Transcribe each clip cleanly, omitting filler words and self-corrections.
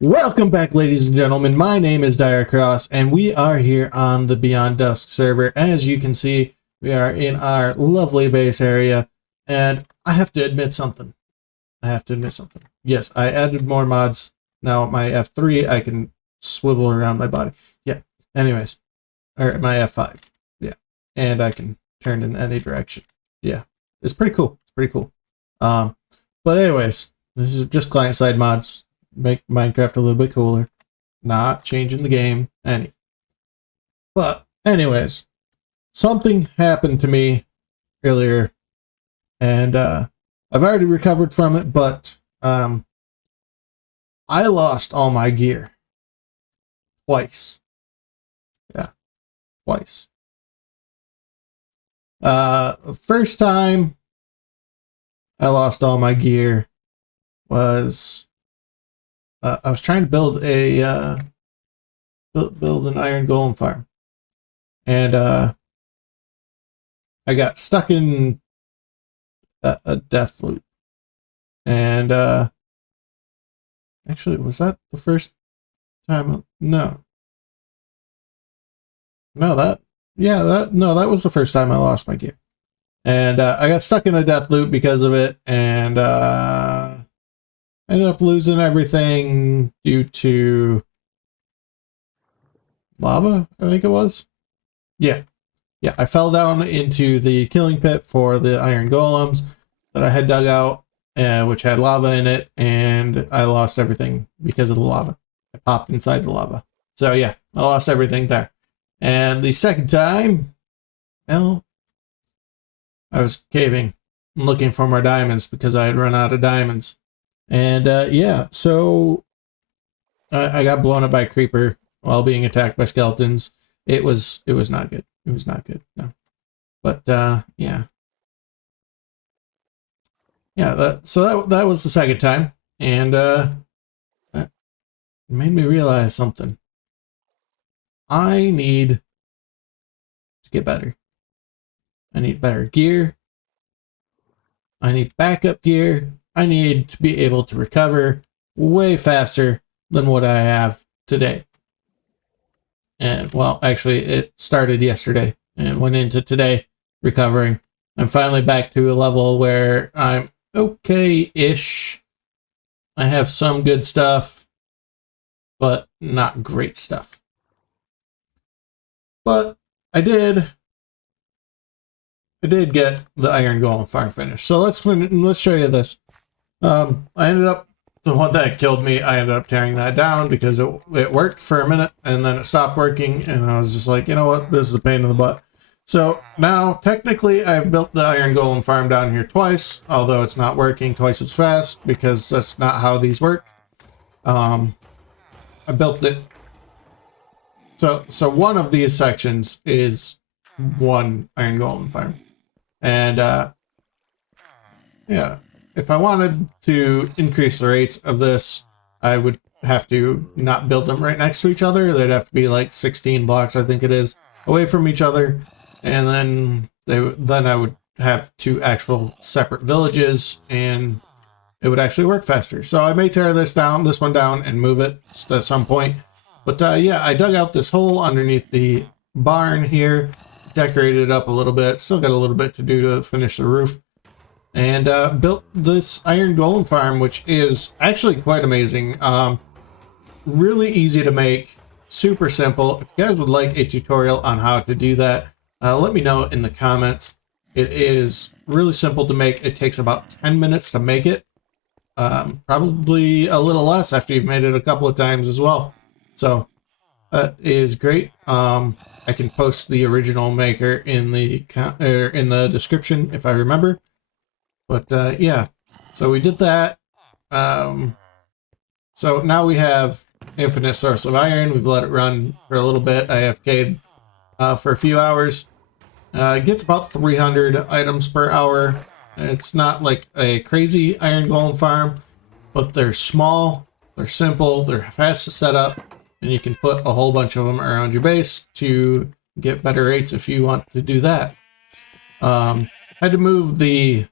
Welcome back, ladies and gentlemen. My name is Dire Cross, and we are here on the Beyond Dusk server. As you can see, we are in our lovely base area, and I have to admit something. Yes, I added more mods. Now at my F3, I can swivel around my body. Yeah, anyways. Or my F5. Yeah, and I can turn in any direction. Yeah, it's pretty cool. But anyways, this is just client-side mods. Make Minecraft a little bit cooler, not changing the game any. But anyways, something happened to me earlier, and I've already recovered from it, but I lost all my gear twice. Yeah, twice. First time I lost all my gear was I was trying to build a build an iron golem farm, and I got stuck in a death loop. And actually, was that the first time? No, that was the first time I lost my gear, and I got stuck in a death loop because of it, and ended up losing everything due to lava, I think it was. Yeah, I fell down into the killing pit for the iron golems that I had dug out, which had lava in it, and I lost everything because of the lava. I popped inside the lava. So yeah, I lost everything there. And the second time, well, I was caving and looking for more diamonds because I had run out of diamonds. And yeah, so I got blown up by a creeper while being attacked by skeletons. It was not good. It was not good. No. But yeah. So that was the second time, and that made me realize something. I need to get better. I need better gear. I need backup gear. I need to be able to recover way faster than what I have today. And well, actually it started yesterday and went into today recovering. I'm finally back to a level where I'm okay-ish. I have some good stuff, but not great stuff. But I did get the iron golem farm finished. So let's show you this. I ended up, the one that killed me, I ended up tearing that down because it worked for a minute and then it stopped working, and I was just like, you know what, this is a pain in the butt. So now technically I've built the iron golem farm down here twice, although it's not working twice as fast because that's not how these work. I built it. So one of these sections is one iron golem farm. And yeah. If I wanted to increase the rates of this, I would have to not build them right next to each other. They'd have to be like 16 blocks, I think it is, away from each other. And then I would have two actual separate villages, and it would actually work faster. So I may tear this one down, and move it at some point. But yeah, I dug out this hole underneath the barn here, decorated it up a little bit. Still got a little bit to do to finish the roof. And built this iron golem farm, which is actually quite amazing. Really easy to make, super simple. If you guys would like a tutorial on how to do that, let me know in the comments. It is really simple to make. It takes about 10 minutes to make it. Probably a little less after you've made it a couple of times as well. So that is great. I can post the original maker in the description if I remember. But yeah, so we did that. So now we have infinite source of iron. We've let it run for a little bit. I AFK'd for a few hours. It gets about 300 items per hour. It's not like a crazy iron golem farm, but they're small, they're simple, they're fast to set up, and you can put a whole bunch of them around your base to get better rates if you want to do that. Had to move the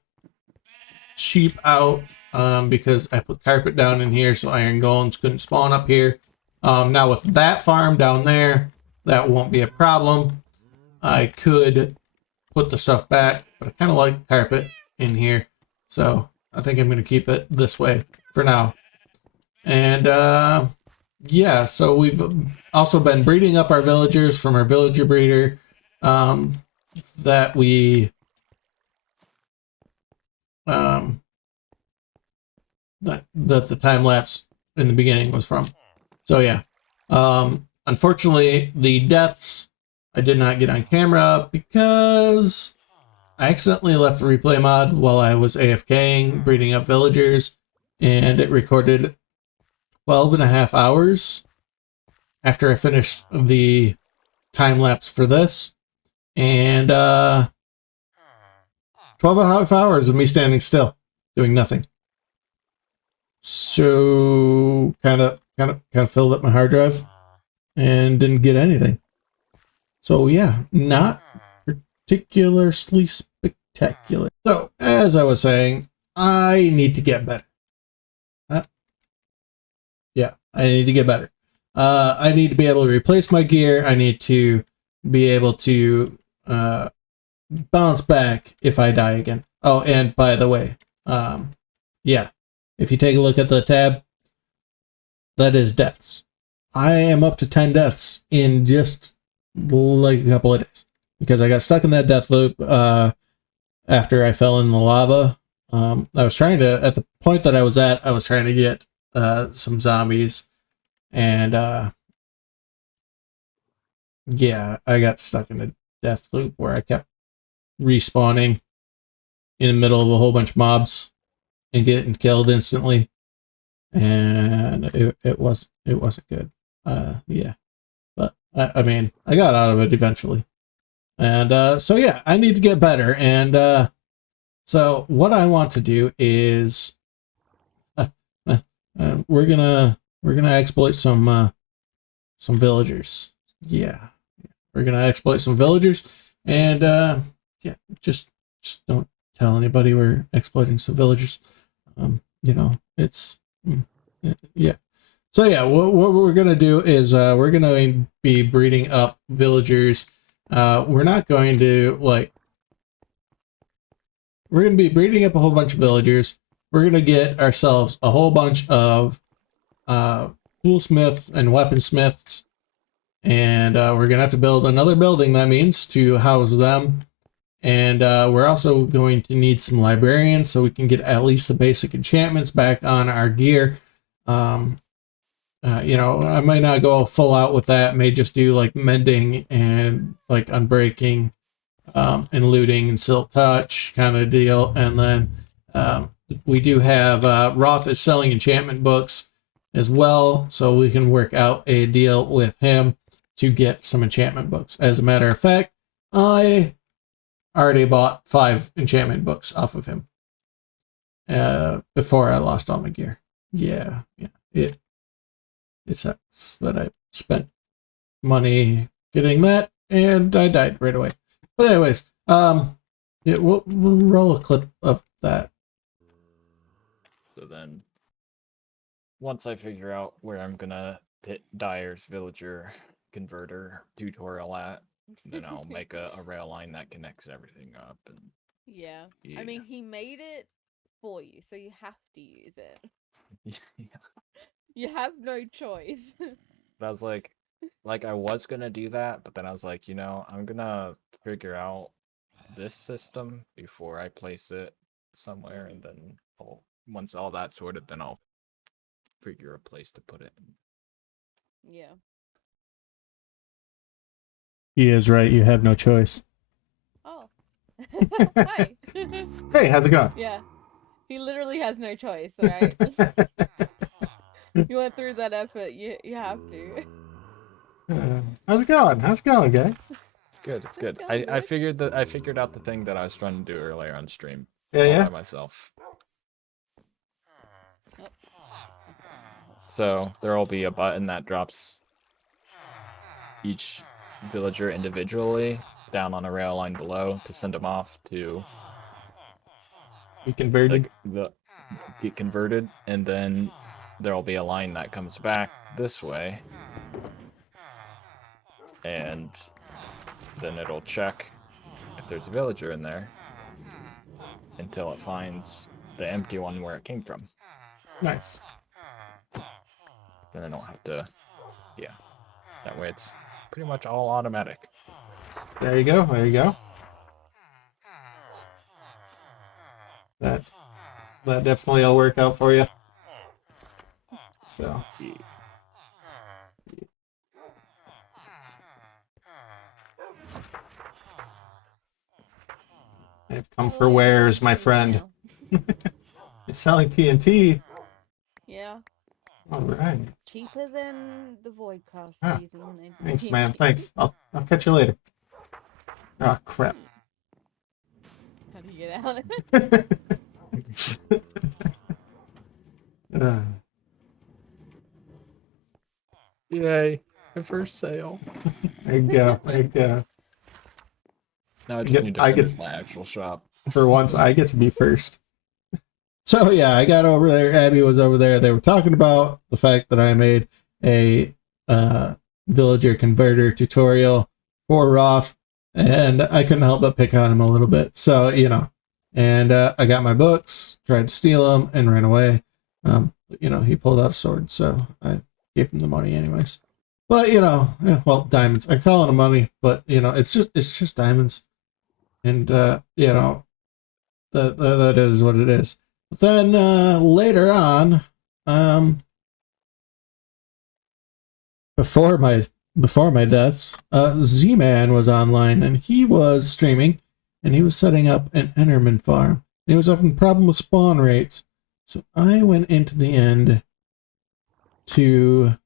sheep out because I put carpet down in here so iron golems couldn't spawn up here. Now with that farm down there, that won't be a problem. I could put the stuff back, but I kind of like the carpet in here. So I think I'm going to keep it this way for now. And yeah, so we've also been breeding up our villagers from our villager breeder that we that the time lapse in the beginning was from. So yeah, unfortunately the deaths I did not get on camera because I accidentally left the replay mod while I was AFKing breeding up villagers, and it recorded 12.5 hours after I finished the time lapse for this, and 12.5 hours of me standing still doing nothing. So kind of filled up my hard drive and didn't get anything. So yeah, not particularly spectacular. So as I was saying, I need to get better. Yeah, I need to get better. I need to be able to replace my gear. I need to be able to bounce back if I die again. Oh, and by the way, yeah, if you take a look at the tab, that is deaths. I am up to 10 deaths in just like a couple of days because I got stuck in that death loop after I fell in the lava. I was trying to, at the point that I was at, I was trying to get some zombies, and yeah, I got stuck in a death loop where I kept respawning in the middle of a whole bunch of mobs and getting killed instantly, and it wasn't good. Yeah, but I mean, I got out of it eventually, and so yeah, I need to get better, and so what I want to do is we're gonna exploit some villagers. Yeah, we're gonna exploit some villagers, and yeah, just don't tell anybody we're exploiting some villagers. You know, it's yeah. So yeah, what we're gonna do is we're gonna be breeding up villagers. We're not going to we're gonna be breeding up a whole bunch of villagers. We're gonna get ourselves a whole bunch of toolsmiths and weaponsmiths, and we're gonna have to build another building, that means, to house them. And we're also going to need some librarians so we can get at least the basic enchantments back on our gear. You know, I might not go full out with that. May just do like mending and like unbreaking and looting and silk touch kind of deal. And then we do have Roth is selling enchantment books as well, so we can work out a deal with him to get some enchantment books. As a matter of fact, I already bought 5 enchantment books off of him before I lost all my gear. Yeah, it sucks that I spent money getting that and I died right away. But anyways, yeah, we'll roll a clip of that. So then, once I figure out where I'm gonna put Dyer's villager converter tutorial at, then I'll make a rail line that connects everything up. And yeah. I mean, he made it for you, so you have to use it. yeah. You have no choice. But I was like I was gonna do that, but then I was like, you know, I'm gonna figure out this system before I place it somewhere, and then once all that's sorted, then I'll figure a place to put it. Yeah. He is right. You have no choice. Oh. Hi. Hey, how's it going? Yeah. He literally has no choice, right? You went through that effort. You have to. How's it going? How's it going, guys? It's good. It's good. going I good. figured out the thing that I was trying to do earlier on stream. Yeah. By myself. So there will be a button that drops each villager individually down on a rail line below to send them off to We converted. get converted, and then there'll be a line that comes back this way, and then it'll check if there's a villager in there until it finds the empty one where it came from. Nice. Then I don't have to, yeah. That way it's pretty much all automatic. There you go. There you go. That definitely will work out for you. So. I've come for wares, my friend. You're selling TNT. Yeah. All right. Cheaper than the void craft season. Thanks, man. Thanks. I'll catch you later. Oh crap. How do you get out of it? Yay! The first sale. There you go. There you go. Now I just need to finish my actual shop. For once, I get to be first. So yeah, I got over there. Abby was over there. They were talking about the fact that I made a villager converter tutorial for Roth, and I couldn't help but pick on him a little bit. So, you know, and I got my books, tried to steal them, and ran away. You know, he pulled out a sword, so I gave him the money anyways. But, you know, well, diamonds. I call it money, but, you know, it's just diamonds. And, you know, that is what it is. But then later on, before my deaths, Z-Man was online, and he was streaming, and he was setting up an Enderman farm. And he was having a problem with spawn rates. So I went into the end to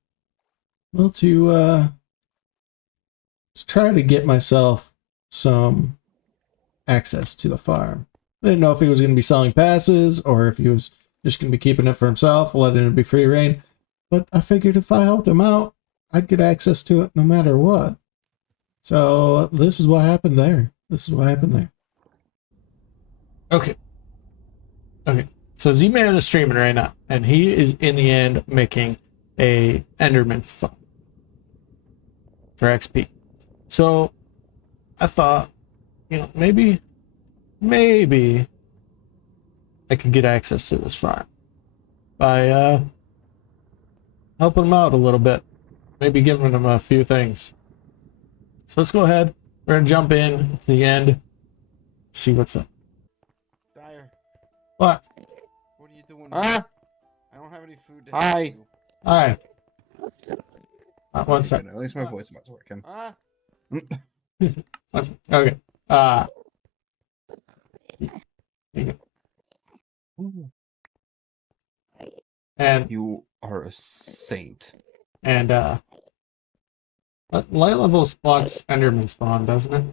try to get myself some access to the farm. I didn't know if he was going to be selling passes or if he was just going to be keeping it for himself, letting it be free reign. But I figured if I helped him out, I'd get access to it no matter what. So this is what happened there. Okay. So Z-Man is streaming right now, and he is in the end making a Enderman farm for XP. So I thought, you know, maybe I could get access to this farm by helping him out a little bit, maybe giving him a few things. So let's go ahead. We're gonna jump in to the end, see what's up. Dyer, What? what are you doing? Ah! I don't have any food to Hi. help you. All right. One Okay, sec. good. At least my voice is working. Ah! One sec. Okay. Here you go. And You are a saint. light level spawns Enderman spawn, doesn't it?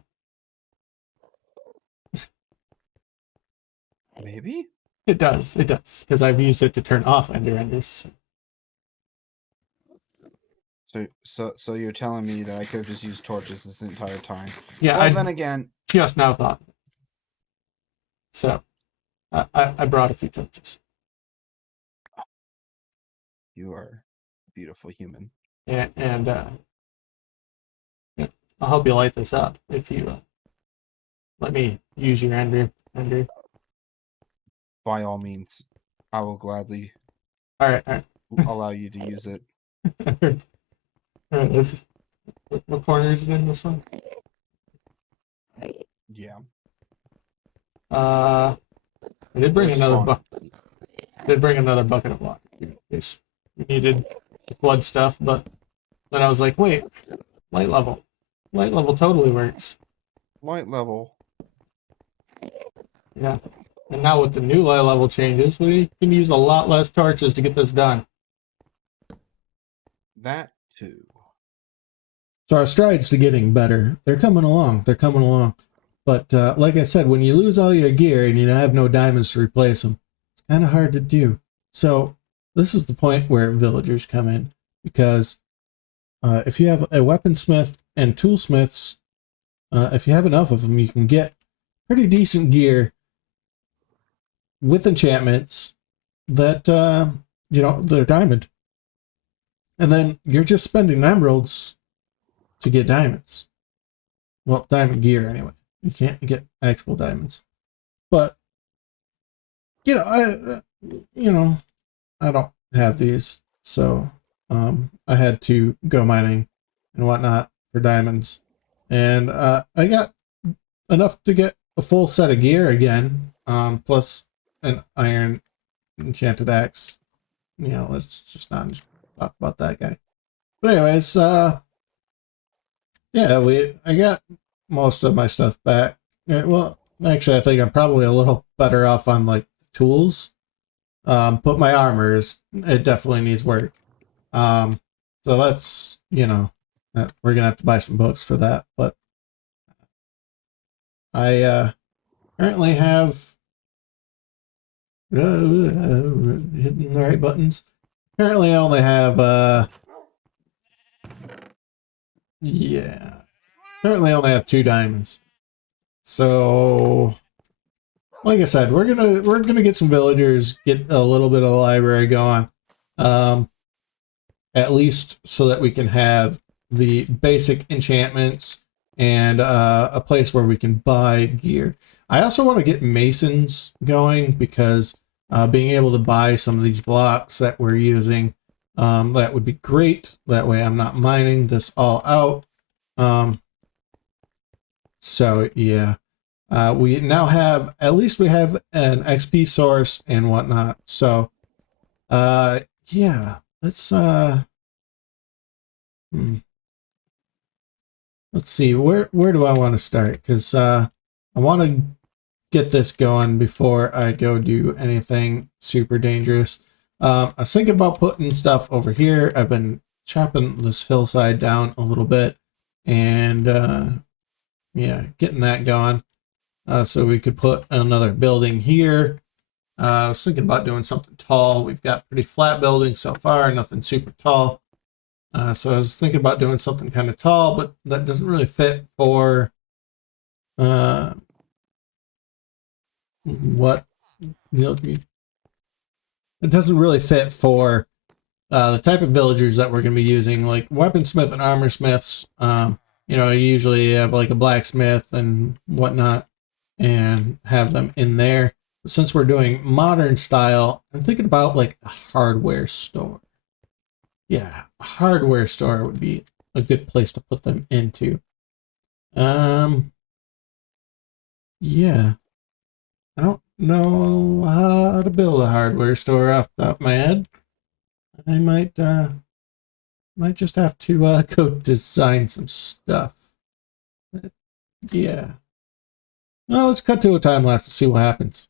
Maybe? It does, because I've used it to turn off enders. So you're telling me that I could have just used torches this entire time? Yeah, Well, then again, just now thought. So, I brought a few torches. you are a beautiful human. And yeah, I'll help you light this up if you let me use your ender. By all means, I will gladly All right. allow you to use it. All right, this is, what corner is it in, this one? Yeah. I did bring another bucket. Of water in case we needed flood stuff, but then I was like, wait, light level totally works. Light level. Yeah, and now with the new light level changes, we can use a lot less torches to get this done. That too. So our strides to getting better, they're coming along. But like I said, when you lose all your gear and you have no diamonds to replace them, it's kind of hard to do. So this is the point where villagers come in, because if you have a weaponsmith and toolsmiths, if you have enough of them, you can get pretty decent gear with enchantments that they're diamond. And then you're just spending emeralds to get diamonds. Well, diamond gear anyway. You can't get actual diamonds. But I don't have these, so I had to go mining and whatnot for diamonds, and I got enough to get a full set of gear again, plus an iron enchanted axe. Let's just not talk about that guy. But anyways, yeah, I got most of my stuff back. Well, actually, I think I'm probably a little better off on like tools. But my armors, it definitely needs work. So that's, we're gonna have to buy some books for that. But I currently have hitting the right buttons. Currently, I only have yeah. Currently, I only have 2 diamonds. So, like I said, we're gonna get some villagers, get a little bit of a library going, at least so that we can have the basic enchantments and a place where we can buy gear. I also want to get masons going because being able to buy some of these blocks that we're using, that would be great. That way, I'm not mining this all out. So yeah. We now have, at least we have an XP source and whatnot. So, yeah, let's see, where do I want to start? Because, I want to get this going before I go do anything super dangerous. I was thinking about putting stuff over here. I've been chopping this hillside down a little bit and, yeah, getting that going. So we could put another building here. I was thinking about doing something tall. We've got pretty flat buildings so far, nothing super tall. So I was thinking about doing something kind of tall, but that doesn't really fit for what, it doesn't really fit for the type of villagers that we're going to be using, like weaponsmith and armor smiths. You usually have like a blacksmith and whatnot, and have them in there. But since we're doing modern style, I'm thinking about like a hardware store. Yeah, a hardware store would be a good place to put them into. Yeah. I don't know how to build a hardware store off the top of my head. I might just have to go design some stuff. Yeah. Well, let's cut to a time lapse to see what happens.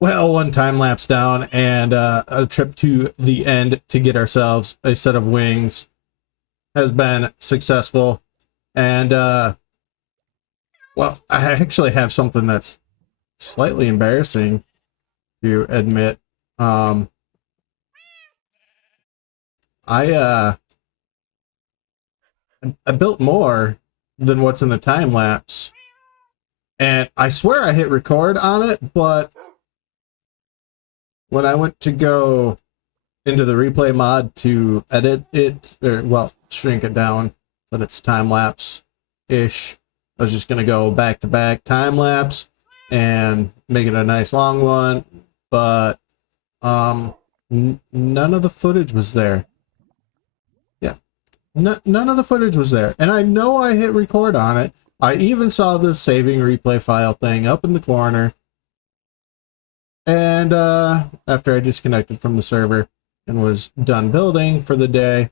Well, one time lapse down and a trip to the end to get ourselves a set of wings has been successful. And well, I actually have something that's slightly embarrassing to admit. I built more than what's in the time lapse, and I swear I hit record on it, but when I went to go into the replay mod to edit it, or well, shrink it down so that it's time lapse ish, I was just gonna go back to back time lapse and make it a nice long one, but none of the footage was there. Yeah, none of the footage was there, and I know I hit record on it. I even saw the saving replay file thing up in the corner, and after I disconnected from the server and was done building for the day,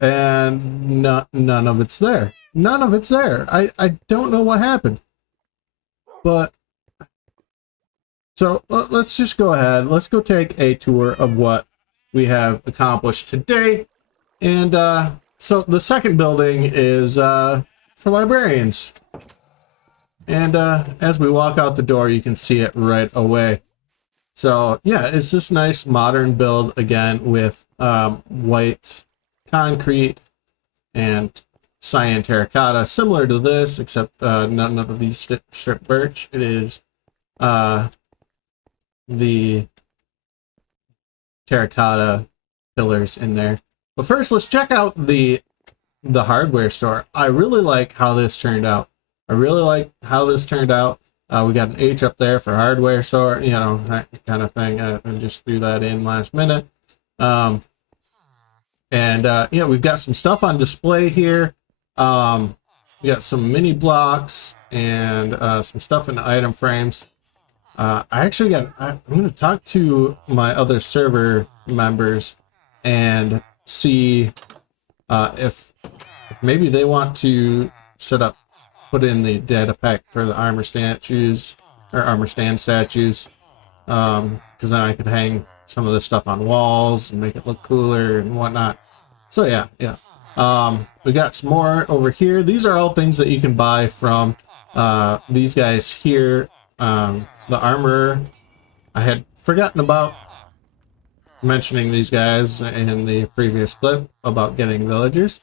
and none of it's there. None of it's there. I don't know what happened, but so let's just go ahead. Let's go take a tour of what we have accomplished today. And so the second building is for librarians. And as we walk out the door, you can see it right away. So yeah, it's this nice modern build again with white concrete and cyan terracotta, similar to this, except none of these strip birch. It is the terracotta pillars in there. But first, let's check out the hardware store. I really like how this turned out. We got an H up there for hardware store, you know, that kind of thing. I just threw that in last minute. Yeah, we've got some stuff on display here. We got some mini blocks and some stuff in the item frames. I'm going to talk to my other server members and see if maybe they want to put in the data pack for the armor stand statues, because then I could hang some of this stuff on walls and make it look cooler and whatnot. So yeah. We got some more over here. These are all things that you can buy from these guys here. The armorer, I had forgotten about mentioning these guys in the previous clip about getting villagers.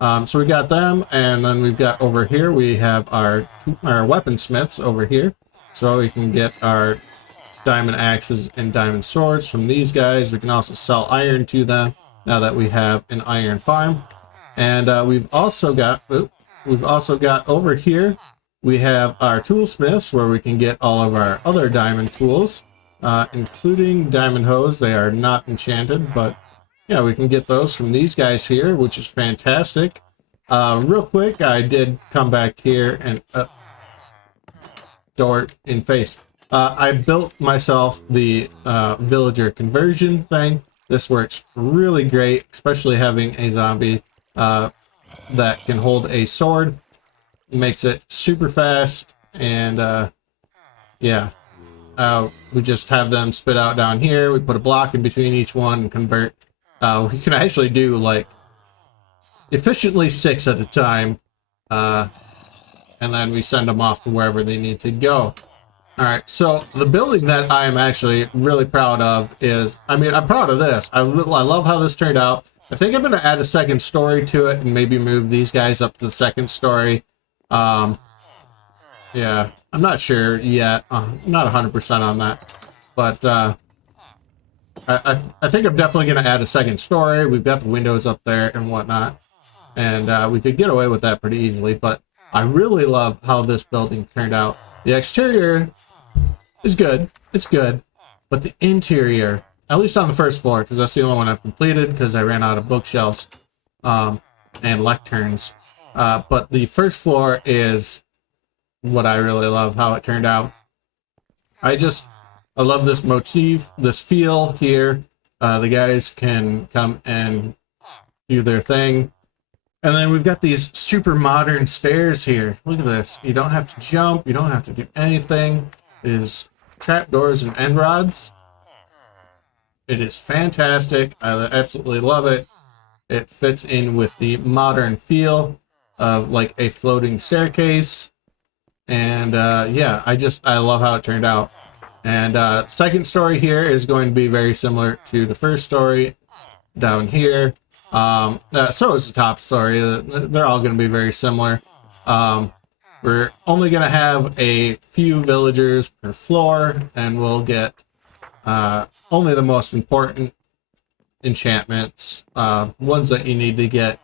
So we got them, and then we've got over here, we have our weaponsmiths over here. So we can get our diamond axes and diamond swords from these guys. We can also sell iron to them now that we have an iron farm. And we've also got over here, we have our toolsmiths where we can get all of our other diamond tools, including diamond hoes. They are not enchanted, but yeah, we can get those from these guys here, which is fantastic. Real quick, I did come back here and door in face. I built myself the villager conversion thing. This works really great, especially having a zombie that can hold a sword. It makes it super fast, and yeah. We just have them spit out down here. We put a block in between each one and convert. We can actually do like efficiently 6 at a time, and then we send them off to wherever they need to go. All right, so the building that I am actually really proud of is, I'm proud of this. I love how this turned out. I think I'm going to add a second story to it and maybe move these guys up to the second story. Yeah, I'm not sure yet. I'm not 100% on that, but I think I'm definitely going to add a second story. We've got the windows up there and whatnot, and we could get away with that pretty easily, but I really love how this building turned out. The exterior is good. It's good, but the interior, at least on the first floor, because that's the only one I've completed because I ran out of bookshelves and lecterns. But the first floor is what I really love, how it turned out. I love this motif, this feel here. The guys can come and do their thing. And then we've got these super modern stairs here. Look at this. You don't have to jump. You don't have to do anything. It is trapdoors and end rods. It is fantastic. I absolutely love it. It fits in with the modern feel of like a floating staircase. And yeah, I love how it turned out. And second story here is going to be very similar to the first story down here. So is the top story. They're all going to be very similar. We're only going to have a few villagers per floor, and we'll get only the most important enchantments, ones that you need to get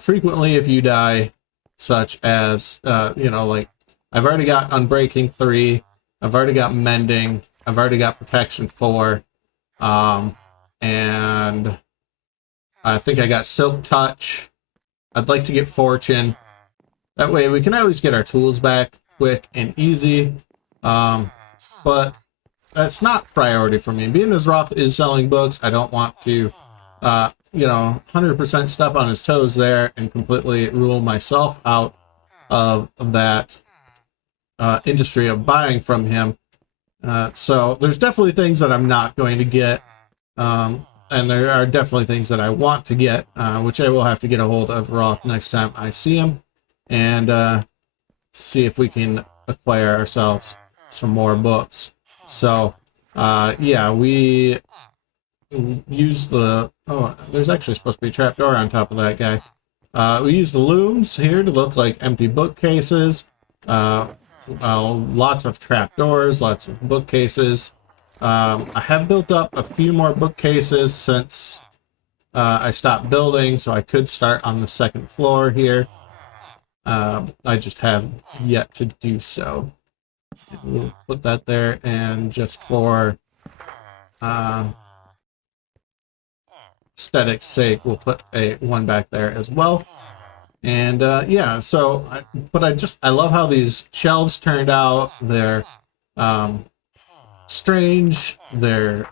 frequently if you die, such as, you know, like, I've already got Unbreaking 3, I've already got Mending, I've already got Protection 4, and I think I got Silk Touch. I'd like to get Fortune. That way we can at least get our tools back quick and easy. But that's not priority for me. Being as Roth is selling books, I don't want to, you know, 100% step on his toes there and completely rule myself out of that industry of buying from him. So there's definitely things that I'm not going to get. And there are definitely things that I want to get, which I will have to get a hold of Roth next time I see him, and see if we can acquire ourselves some more books. So, yeah, we use the... Oh, there's actually supposed to be a trapdoor on top of that guy. We use the looms here to look like empty bookcases. Lots of trapdoors, lots of bookcases. I have built up a few more bookcases since I stopped building, so I could start on the second floor here. I just have yet to do so. We'll put that there, and just for aesthetic's sake, we'll put one back there as well. And yeah, so I love how these shelves turned out. They're strange, they're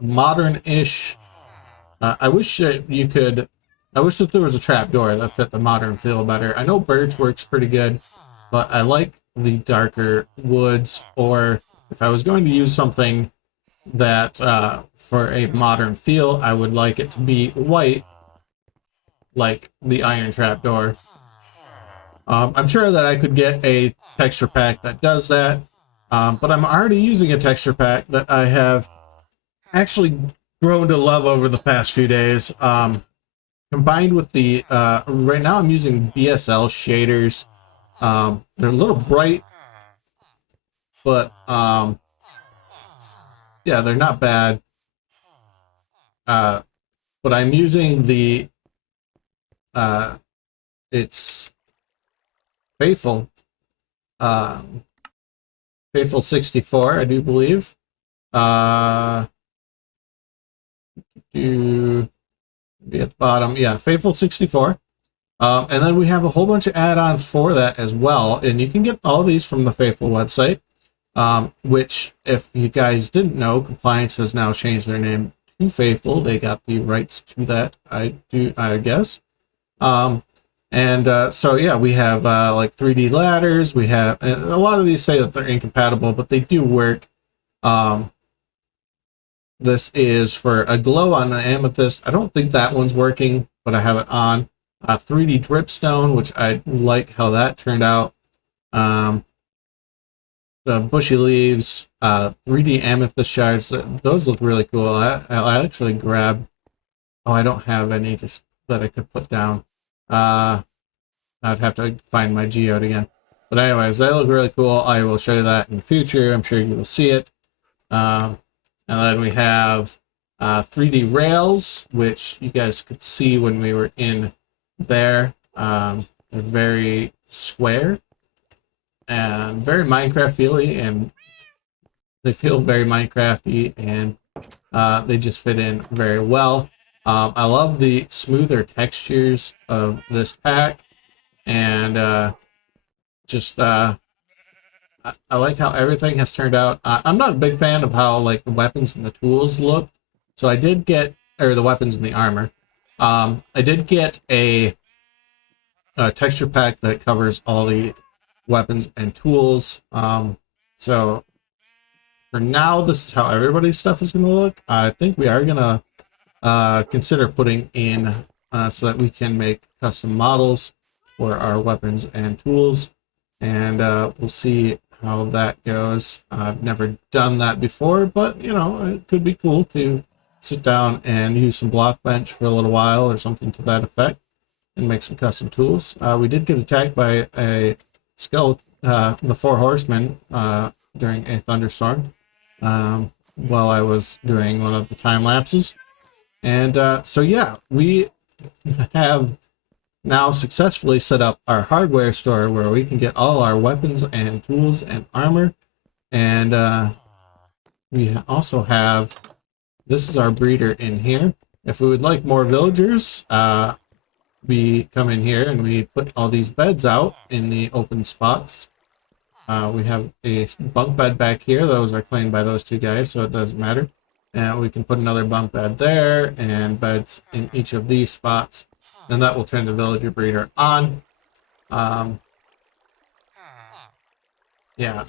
modern-ish. I wish that there was a trapdoor that fit the modern feel better. I know birch works pretty good, but I like the darker woods, or if I was going to use something that for a modern feel, I would like it to be white, like the iron trapdoor. I'm sure that I could get a texture pack that does that. But I'm already using a texture pack that I have actually grown to love over the past few days. Combined with the, right now I'm using BSL shaders. They're a little bright, but yeah, they're not bad. But I'm using the, it's Faithful. Faithful 64, I do believe. To be at the bottom, yeah, Faithful 64. And then we have a whole bunch of add-ons for that as well, and you can get all these from the Faithful website. Which, if you guys didn't know, Compliance has now changed their name to Faithful. They got the rights to that, I guess. So yeah, we have like 3D ladders. We have a lot of these say that they're incompatible, but they do work. This is for a glow on the amethyst. I don't think that one's working, but I have it on. 3D dripstone, which I like how that turned out. The bushy leaves, 3D amethyst shards. Those look really cool. I actually grabbed. Oh, I don't have any just that I could put down. I'd have to find my geode again. But anyways, they look really cool. I will show you that in the future. I'm sure you will see it. And then we have 3D rails, which you guys could see when we were in there. They're very square and very Minecraft-feely, and they feel very Minecraft-y, and they just fit in very well. I love the smoother textures of this pack, and I like how everything has turned out. I'm not a big fan of how like the weapons and the tools look, so I did get, or the weapons and the armor. I did get a texture pack that covers all the weapons and tools. So for now, this is how everybody's stuff is going to look. I think we are going to consider putting in so that we can make custom models for our weapons and tools. And we'll see how that goes. I've never done that before, but, you know, it could be cool to sit down and use some block bench for a little while or something to that effect and make some custom tools. We did get attacked by a skeleton, the 4 horsemen, during a thunderstorm while I was doing one of the time lapses. And so yeah, we have now successfully set up our hardware store where we can get all our weapons and tools and armor. And we also have, this is our breeder in here. If we would like more villagers, we come in here and we put all these beds out in the open spots. We have a bunk bed back here. Those are claimed by those 2 guys, so it doesn't matter. And we can put another bunk bed there and beds in each of these spots. And that will turn the villager breeder on. Yeah,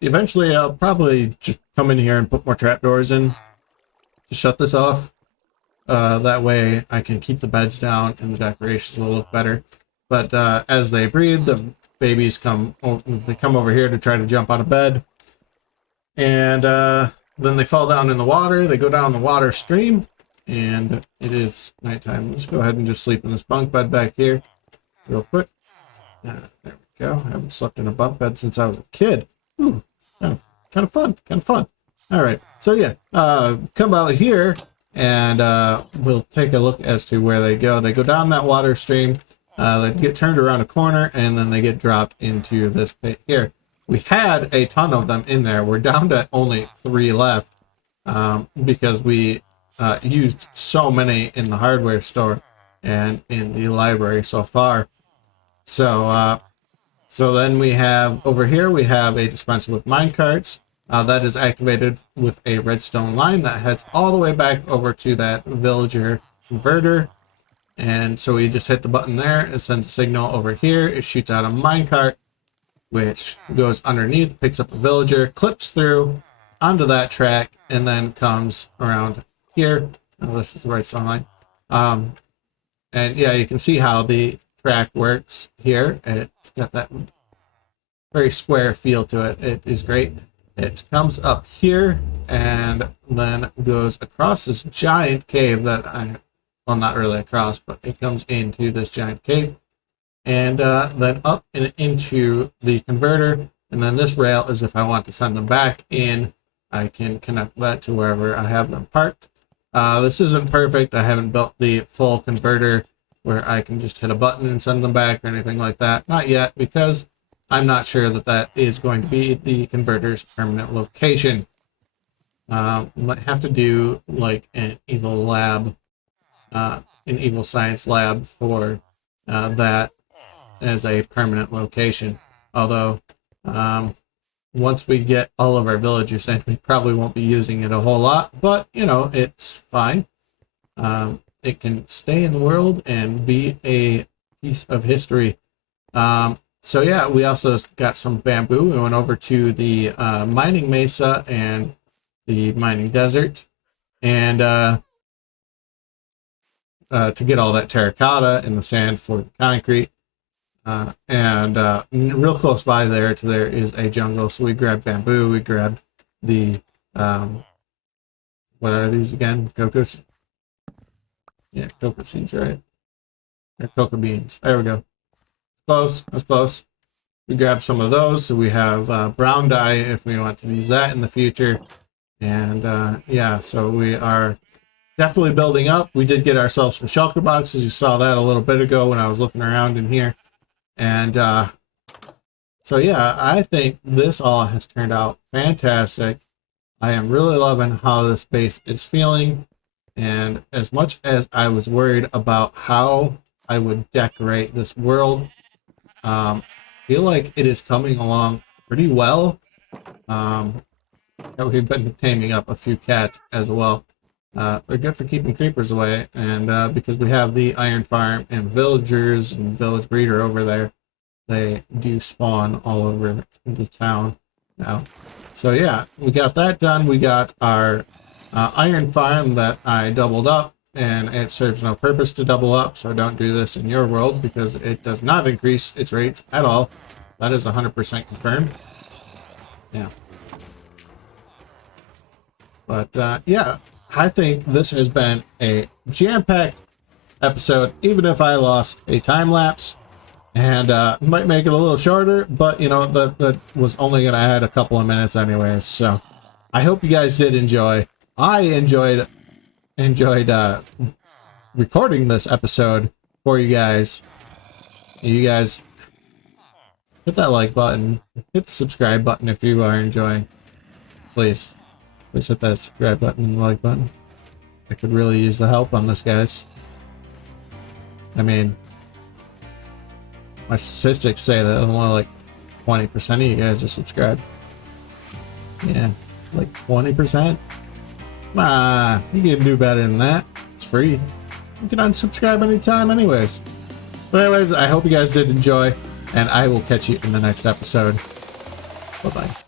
eventually I'll probably just come in here and put more trapdoors in to shut this off. That way I can keep the beds down and the decorations will look better. But as they breed, the babies come over here to try to jump out of bed. And then they fall down in the water. They go down the water stream. And it is nighttime. Let's go ahead and just sleep in this bunk bed back here real quick. There we go. I haven't slept in a bunk bed since I was a kid. Ooh, kind of fun. All right. So yeah, come out here and we'll take a look as to where they go. They go down that water stream. They get turned around a corner and then they get dropped into this pit here. We had a ton of them in there. We're down to only 3 left because we used so many in the hardware store and in the library so far. So then we have over here, we have a dispenser with minecarts that is activated with a redstone line that heads all the way back over to that villager converter. And so we just hit the button there. It sends a signal over here. It shoots out a minecart, which goes underneath, picks up a villager, clips through onto that track, and then comes around here. Oh, this is the right line. And yeah, you can see how the track works here. It's got that very square feel to it. It is great. It comes up here and then goes across this giant cave that well, not really across, but it comes into this giant cave. And then up and into the converter. And then this rail is if I want to send them back in, I can connect that to wherever I have them parked. This isn't perfect. I haven't built the full converter where I can just hit a button and send them back or anything like that. Not yet, because I'm not sure that that is going to be the converter's permanent location. Might have to do like an evil lab, an evil science lab for that as a permanent location. Although, once we get all of our villagers in, we probably won't be using it a whole lot, but, you know, it's fine. It can stay in the world and be a piece of history. So yeah, we also got some bamboo. We went over to the mining mesa and the mining desert, and to get all that terracotta and the sand for the concrete. And real close by there is a jungle, so we grabbed bamboo, we grabbed the what are these again? Cocoa? Yeah, cocoa seeds, right? Or cocoa beans. There we go. Close. That's close. We grabbed some of those, so we have brown dye if we want to use that in the future. And yeah, so we are definitely building up. We did get ourselves some shulker boxes. You saw that a little bit ago when I was looking around in here. And so yeah, I think this all has turned out fantastic. I am really loving how this base is feeling. And as much as I was worried about how I would decorate this world, I feel like it is coming along pretty well. We've been taming up a few cats as well. They're good for keeping creepers away, and because we have the iron farm and villagers and village breeder over there, they do spawn all over the town now. So yeah, we got that done. We got our iron farm that I doubled up, and it serves no purpose to double up, so don't do this in your world because it does not increase its rates at all. That is 100% confirmed. Yeah. But yeah, I think this has been a jam-packed episode, even if I lost a time lapse, and might make it a little shorter, but you know, that was only going to add a couple of minutes anyways. So I hope you guys did enjoy. I enjoyed recording this episode for you guys. You guys hit that like button, hit the subscribe button if you are enjoying. Please hit that subscribe button and like button. I could really use the help on this, guys. I mean, my statistics say that only like 20% of you guys are subscribed. Yeah, like 20%. You can do better than that. It's free. You can unsubscribe anytime anyways. But anyways, I hope you guys did enjoy, and I will catch you in the next episode. Bye-bye.